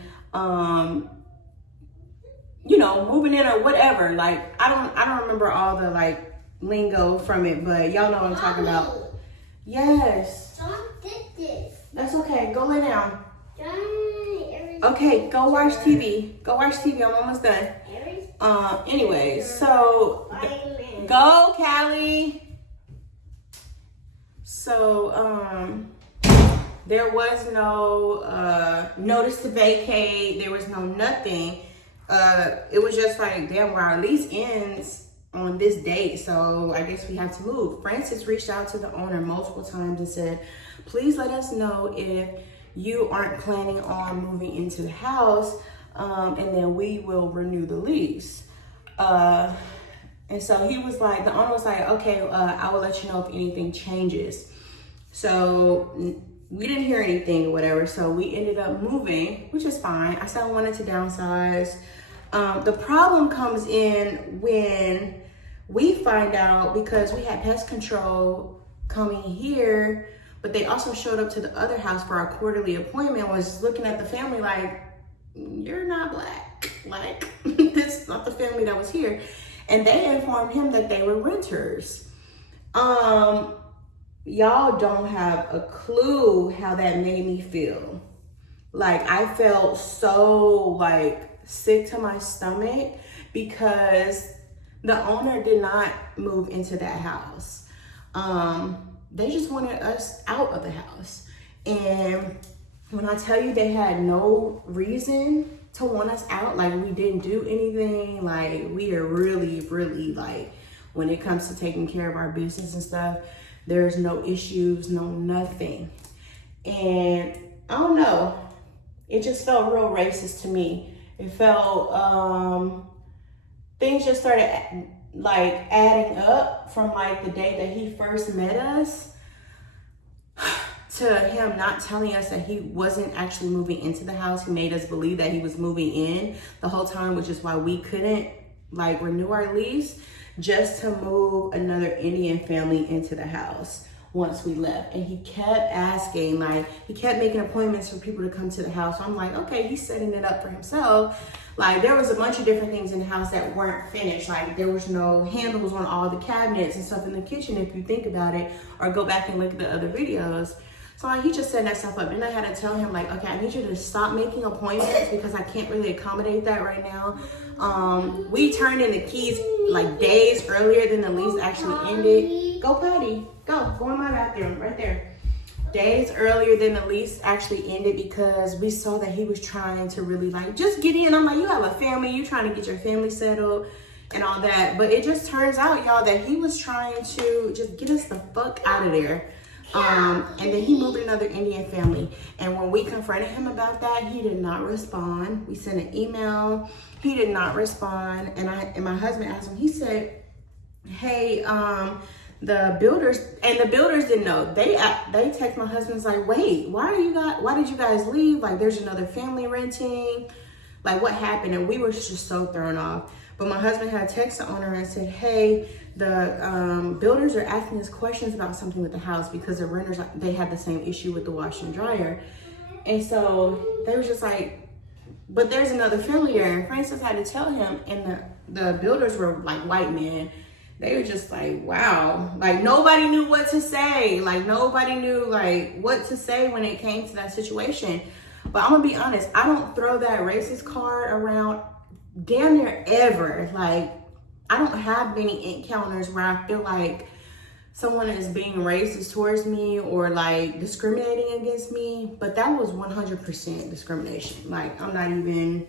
moving in or whatever. Like I don't remember all the like lingo from it, but y'all know what I'm talking about. Yes. Someone did this. That's okay. Go lay down. Okay, go watch TV. Go watch TV. I'm almost done. Anyway, so go, Callie. So there was no notice to vacate. There was no nothing. It was just like, damn, well, our lease ends on this date, so I guess we have to move. Francis reached out to the owner multiple times and said, please let us know if you aren't planning on moving into the house, and then we will renew the lease. And so he was like, the owner was like, okay, I will let you know if anything changes. So we didn't hear anything or whatever, so we ended up moving, which is fine. I still wanted to downsize. The problem comes in when we find out, because we had pest control coming here, but they also showed up to the other house for our quarterly appointment, was looking at the family like, you're not black. Like, this is not the family that was here. And they informed him that they were renters. Y'all don't have a clue how that made me feel. Like, I felt so like sick to my stomach because the owner did not move into that house. They just wanted us out of the house. And when I tell you they had no reason to want us out, like we didn't do anything, like we are really, really like, when it comes to taking care of our business and stuff, there's no issues, no nothing. And I don't know, it just felt real racist to me. It felt, things just started like adding up from like the day that he first met us to him not telling us that he wasn't actually moving into the house. He made us believe that he was moving in the whole time, which is why we couldn't like renew our lease, just to move another Indian family into the house once we left. And he kept asking, like, he kept making appointments for people to come to the house. So I'm like, okay, he's setting it up for himself. Like, there was a bunch of different things in the house that weren't finished. Like, there was no handles on all the cabinets and stuff in the kitchen, if you think about it, or go back and look at the other videos. So like, he just set that stuff up. And I had to tell him, like, okay, I need you to stop making appointments because I can't really accommodate that right now. We turned in the keys like days earlier than the lease actually ended. Go potty, go in my bathroom, right there. Days earlier than the lease actually ended because we saw that he was trying to really like, just get in. I'm like, you have a family, you trying to get your family settled and all that. But it just turns out, y'all, that he was trying to just get us the fuck out of there. And then he moved another Indian family. And when we confronted him about that, he did not respond. We sent an email. He did not respond. And my husband asked him, he said, hey, the builders didn't know. They text my husband's like, wait, why did you guys leave? Like, there's another family renting. Like, what happened? And we were just so thrown off. But my husband had texted the owner and said, hey, the builders are asking us questions about something with the house because the renters, they had the same issue with the washer and dryer. And so they were just like, but there's another family there. And Francis had to tell him, and the builders were like white men. They were just like, wow. Like, nobody knew what to say. Like, nobody knew like what to say when it came to that situation. But I'm gonna be honest, I don't throw that racist card around damn near ever. Like, I don't have many encounters where I feel like someone is being racist towards me or like discriminating against me, but that was 100% discrimination. Like, I'm not even,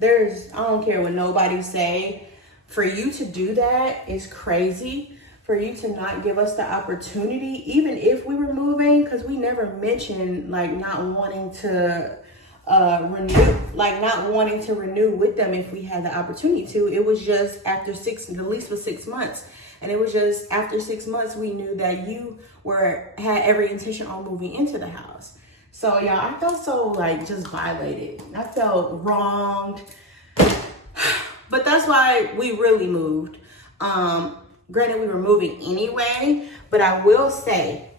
I don't care what nobody say. For you to do that is crazy. for you to not give us the opportunity, even if we were moving, because we never mentioned like not wanting to renew with them if we had the opportunity to. It was just after the lease was 6 months. And it was just after 6 months, we knew that you had every intention on moving into the house. So y'all, I felt so like just violated. I felt wronged. But that's why we really moved. Granted, we were moving anyway, but I will say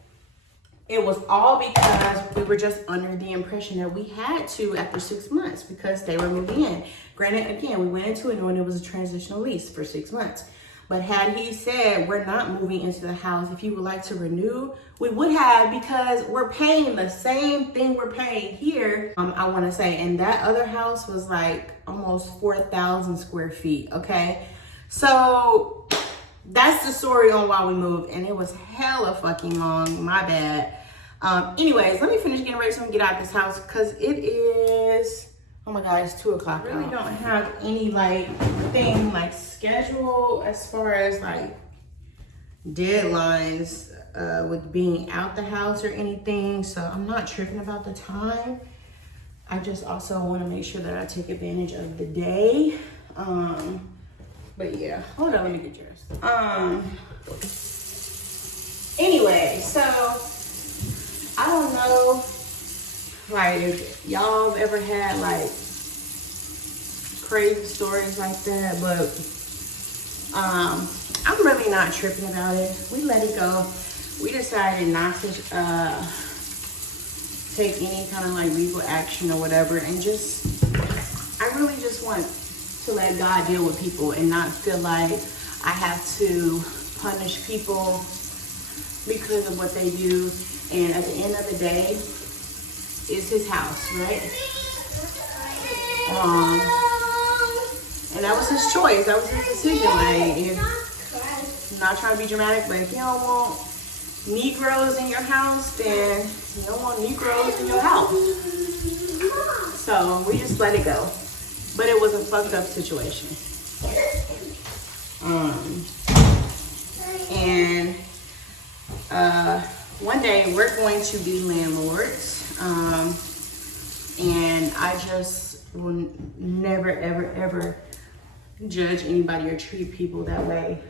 it was all because we were just under the impression that we had to after 6 months because they were moving in. Granted, again, we went into it knowing it was a transitional lease for 6 months. But had he said, we're not moving into the house, if you would like to renew, we would have, because we're paying the same thing we're paying here, I want to say. And that other house was like almost 4,000 square feet, okay? So that's the story on why we moved. And it was hella fucking long, my bad. Anyways, let me finish getting ready so we can get out of this house, because it is, oh my God, it's 2 o'clock. I really don't have any thing schedule as far as like deadlines with being out the house or anything. So I'm not tripping about the time. I just also want to make sure that I take advantage of the day. But yeah, hold on, let me get yours. Anyway, so I don't know, like, if y'all have ever had like crazy stories like that, but I'm really not tripping about it. We let it go. We decided not to take any kind of like legal action or whatever, and I really just want to let God deal with people and not feel like I have to punish people because of what they do. And at the end of the day, it's his house, right? And that was his choice. That was his decision. Like, I'm not trying to be dramatic, but if you don't want Negroes in your house, then you don't want Negroes in your house. So we just let it go. But it was a fucked up situation. One day we're going to be landlords. And I just will never, ever, ever judge anybody or treat people that way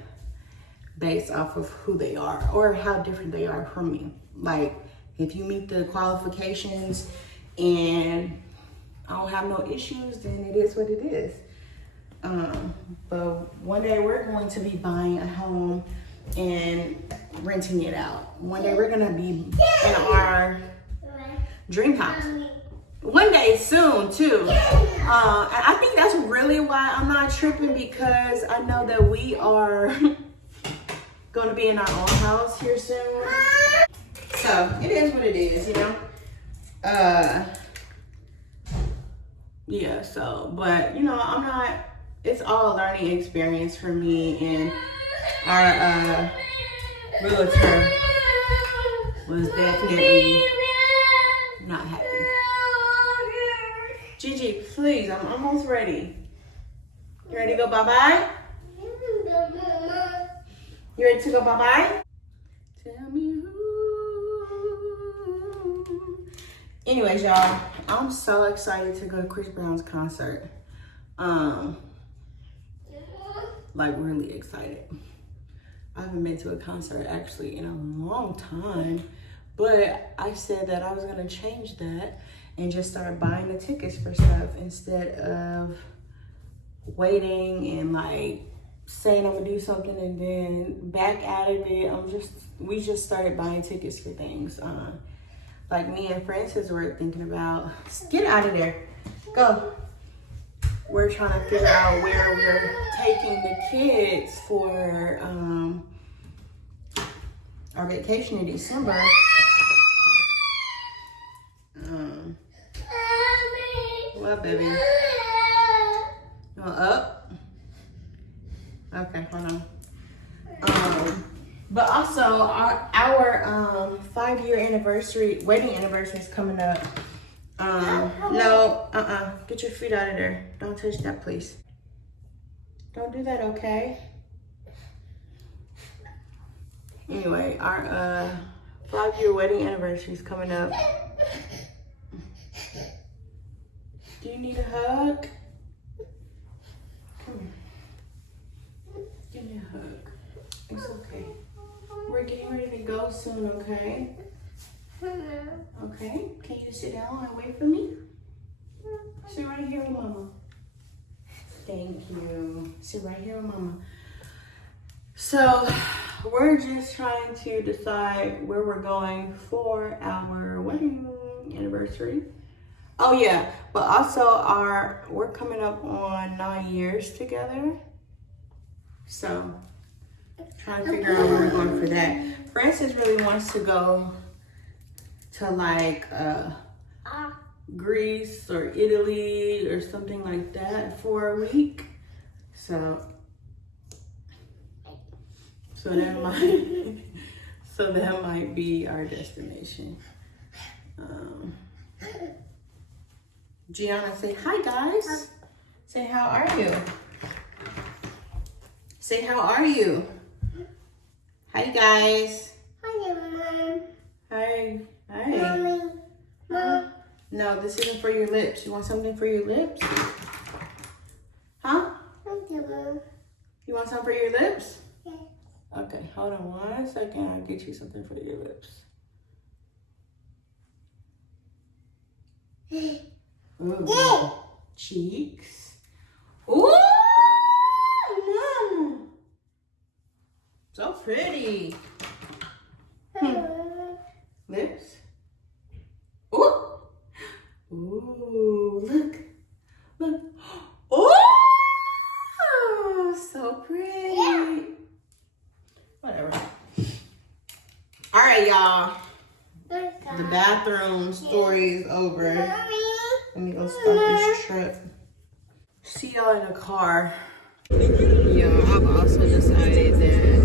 based off of who they are or how different they are from me. Like, if you meet the qualifications and I don't have no issues, then it is what it is. But one day we're going to be buying a home and renting it out. One day we're gonna be in our dream house. One day soon too. And I think that's really why I'm not tripping, because I know that we are gonna be in our own house here soon. So it is what it is, you know? Yeah, so, but you know, it's all a learning experience for me, and our realtor was definitely not happy. Gigi, please, I'm almost ready. You ready to go bye-bye? You ready to go bye-bye? Tell me who. Anyways, y'all, I'm so excited to go to Chris Brown's concert. Like, really excited. I haven't been to a concert actually in a long time, but I said that I was gonna change that and just start buying the tickets for stuff instead of waiting and like saying I'm gonna do something and then back out of it. We just started buying tickets for things. Like me and Francis were thinking about, get out of there, go. We're trying to figure out where we're taking the kids for our vacation in December. What, baby? You want up? Okay, hold on. But also our 5-year anniversary, wedding anniversary is coming up. No, get your feet out of there. Don't touch that, please. Don't do that, okay? Anyway, our 5-year wedding anniversary is coming up. Do you need a hug? Come here. Give me a hug. It's okay. We're getting ready to go soon, okay? Okay. Can you sit down and wait for me? Sit right here with Mama. Thank you. Sit right here with Mama. So, we're just trying to decide where we're going for our wedding anniversary. Oh yeah, but also we're coming up on 9 years together. So, trying to figure out where we're going for that. Francis really wants to go to like Greece or Italy or something like that for a week. So that might be our destination. Gianna, say hi, guys. Say, how are you? Say, how are you? Hi, guys. Hi, Mom. Hi. Hi. Mommy. Mom. No, this isn't for your lips. You want something for your lips? Huh? Thank you, Mom. You want something for your lips? Yeah. Okay, hold on 1 second. I'll get you something for your lips. Ooh. Yeah. Cheeks. Ooh, Mom. So pretty. Lips. Ooh. Ooh, look. Look. Ooh, so pretty. Yeah. Whatever. All right, y'all. The bathroom story is over. Let me go start this truck. See y'all in the car. Y'all, I've also decided that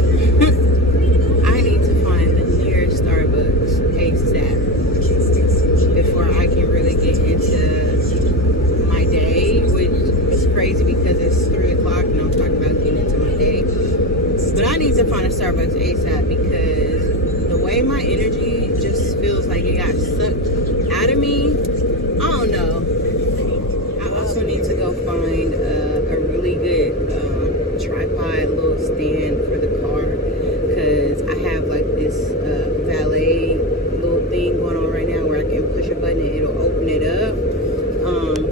I need to find the nearest Starbucks ASAP before I can really get into my day, which is crazy because it's 3 o'clock and I'm talking about getting into my day. But I need to find a Starbucks ASAP because the way my energy just feels like it got sucked out of me, I don't know. I also need to go find a really good tripod little stand for the car because I have like this valet little thing going on right now where I can push a button and it'll open it up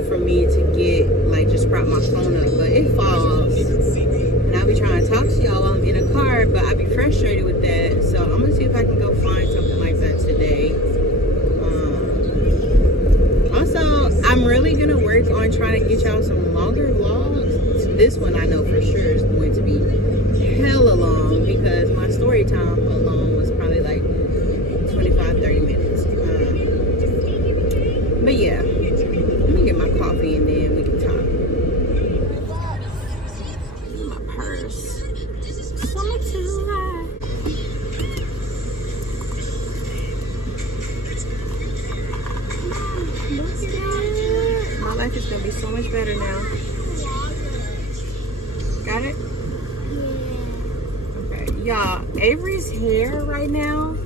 for me to get like just prop my phone up, but it falls and I'll be trying to talk to y'all while I'm in a car, but I'll be frustrated with that. So I'm gonna see if I can go find something like that today. Also, I'm really gonna work on trying to get y'all some longer vlogs. This one I know for sure is going to be hella long because my story time alone was probably like 25-30 minutes. But yeah, let me get my coffee and then we can talk. My purse. Summer to ride. Look at that. My life is gonna be so much better now. Got it? Yeah. Okay, y'all. Avery's hair right now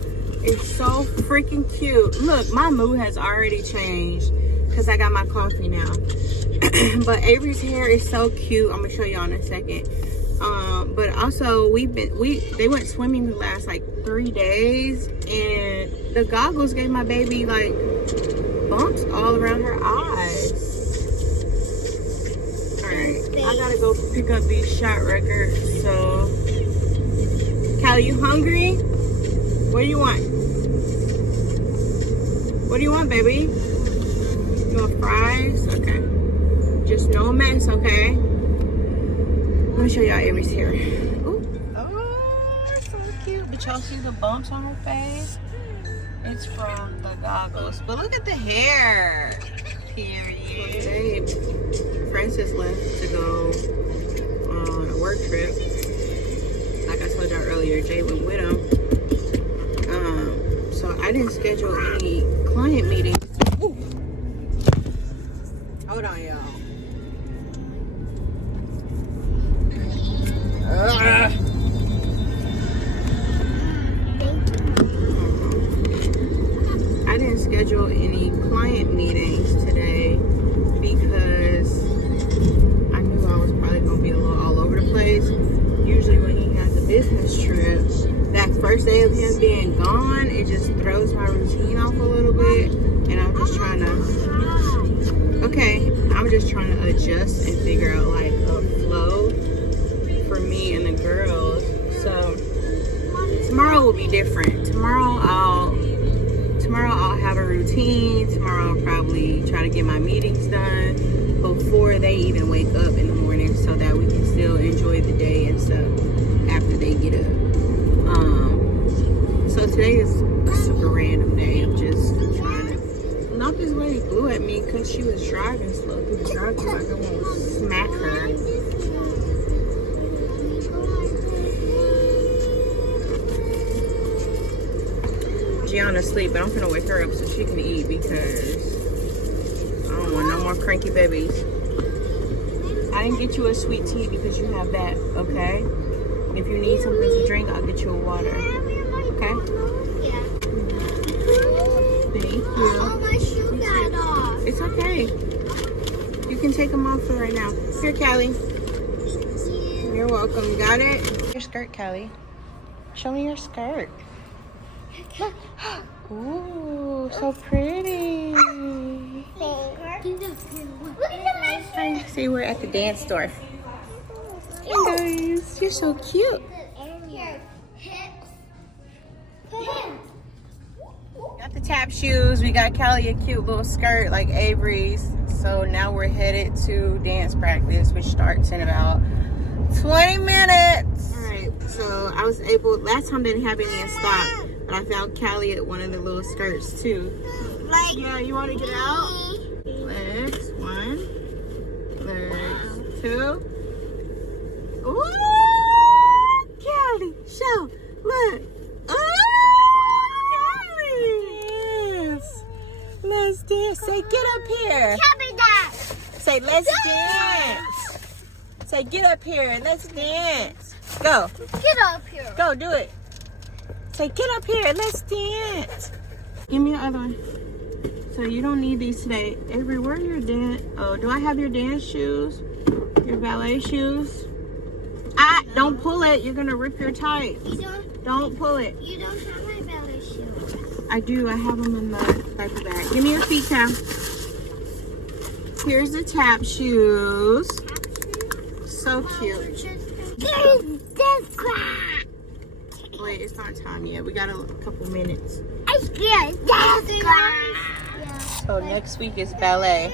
is so freaking cute. Look, my mood has already changed because I got my coffee now. But Avery's hair is so cute. I'm gonna show y'all in a second. But also they went swimming the last like 3 days, and the goggles gave my baby like bumps all around her eyes. I gotta go pick up these shot records. So, Callie, you hungry? What do you want? What do you want, baby? You want fries? Okay. Just no mess, okay? Let me show y'all Avery's hair. Ooh. Oh, so cute. Did y'all see the bumps on her face? It's from the goggles. But look at the hair. Period. Francis left to go on a work trip. Like I told y'all earlier, Jay went with him. So I didn't schedule any client meetings. Ooh. Hold on, y'all. schedule any client meetings today because I knew I was probably gonna be a little all over the place. Usually when he has a business trip, that first day of him being gone, it just throws my routine off a little bit, and I'm just trying to adjust and figure out like a flow for me and the girls. So tomorrow will be different. Tomorrow I'll have a routine. Tomorrow I'll probably try to get my meetings done before they even wake up in the morning so that we can still enjoy the day and stuff after they get up. So today is a super random day. I'm just trying to. Not this lady blew at me because she was driving slow through the drive-thru. Like I won't smack her. Gianna's asleep, but I'm gonna wake her up so she can eat because I don't want no more cranky babies. I didn't get you a sweet tea because you have that, okay? If you need something to drink, I'll get you a water. Okay? Yeah. Thank you. Oh, my shoe got off. It's okay. You can take them off for right now. Here, Callie. You're welcome. Got it? Your skirt, Callie. Show me your skirt. Look. Ooh, so pretty. Look at the See, we're at the dance store. Hey guys, you're so cute. Got the tap shoes. We got Callie a cute little skirt like Avery's. So now we're headed to dance practice, which starts in about 20 minutes. All right, so I was able, last time they didn't have any in stock, but I found Callie at one of the little skirts too. Yeah, you want to get out? Legs, one. Legs, two. Ooh, Callie, show, look. Let's dance. Say, get up here. Say, let's dance. Say, get up here. Let's dance. Go. Get up here. Go, do it. Say, get up here. Let's dance. Give me the other one. So you don't need these today. Avery, where are your dance? Oh, do I have your dance shoes? Your ballet shoes? Don't pull it. You're going to rip your tights. Don't pull it. You don't have my ballet shoes. I do. I have them in the diaper bag. Give me your feet tap. Here's the tap shoes. So cute. Wait, it's not time yet. We got a couple minutes. So next week is ballet.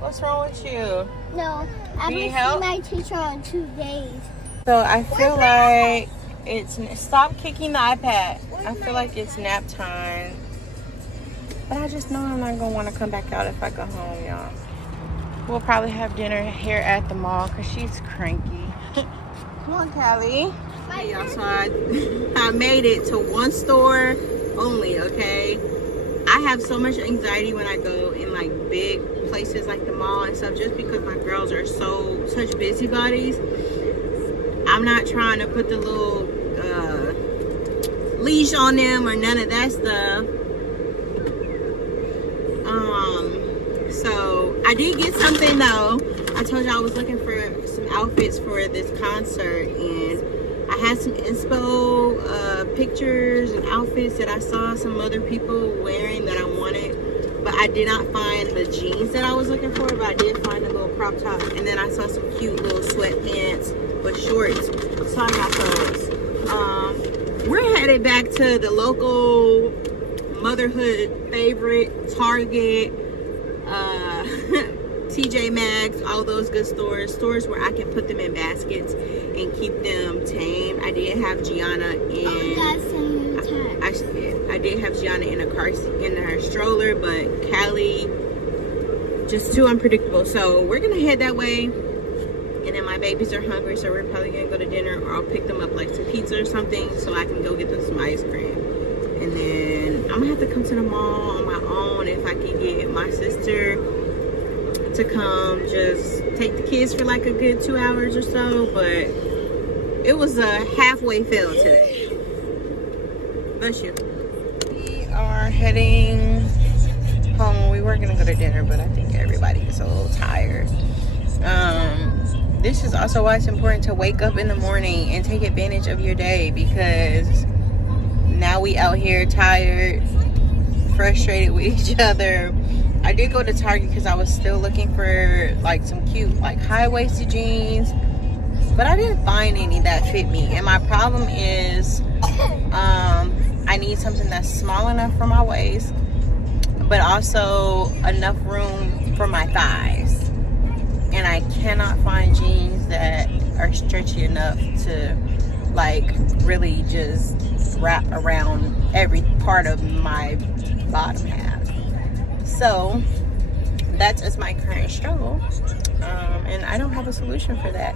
What's wrong with you? No, I'm Need going to help? see my teacher on 2 days. So I feel like stop kicking the iPad. I feel like it's nap time. But I just know I'm not going to want to come back out if I go home, y'all. We'll probably have dinner here at the mall because she's cranky. Come on, Callie. Hey, y'all, so I made it to one store only, okay? I have so much anxiety when I go in like big places like the mall and stuff just because my girls are such busybodies. I'm not trying to put the little leash on them or none of that stuff. So I did get something though. I told you I was looking for some outfits for this concert, and I had some inspo pictures and outfits that I saw some other people wearing that I wanted, but I did not find the jeans that I was looking for, but I did find a little crop top, and then I saw some cute little sweatpants with shorts, so I got those. We're headed back to the local motherhood favorite, Target, TJ Maxx, all those good stores where I can put them in baskets and keep them tame. I did have Gianna in. I did have Gianna in a car in her stroller, but Callie just too unpredictable. So we're gonna head that way, and then my babies are hungry, so we're probably gonna go to dinner, or I'll pick them up like some pizza or something, so I can go get them some ice cream. And then I'm gonna have to come to the mall on my own if I can get my sister to come just take the kids for like a good 2 hours or so, but it was a halfway fail today. Bless you. We are heading home. We were gonna go to dinner, but I think everybody is a little tired. This is also why it's important to wake up in the morning and take advantage of your day, because now we out here tired, frustrated with each other. I did go to Target because I was still looking for like some cute like high-waisted jeans, but I didn't find any that fit me. And my problem is I need something that's small enough for my waist, but also enough room for my thighs. And I cannot find jeans that are stretchy enough to like really just wrap around every part of my bottom half. So that's just my current struggle, and I don't have a solution for that.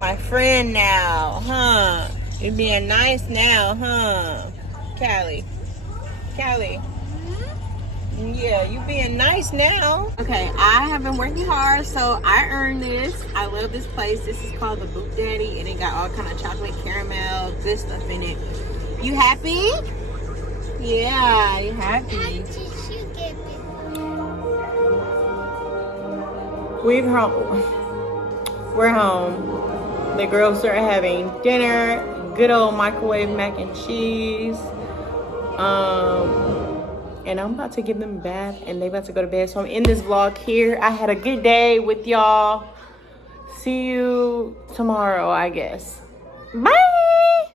My friend now, huh? You're being nice now, huh? Callie. Yeah, you being nice now. Okay, I have been working hard, so I earned this. I love this place. This is called the Boot Daddy, and it got all kind of chocolate, caramel, good stuff in it. You happy? Yeah, you happy. We're home. The girls are having dinner. Good old microwave mac and cheese. And I'm about to give them a bath and they about to go to bed. So I'm in this vlog here. I had a good day with y'all. See you tomorrow, I guess. Bye.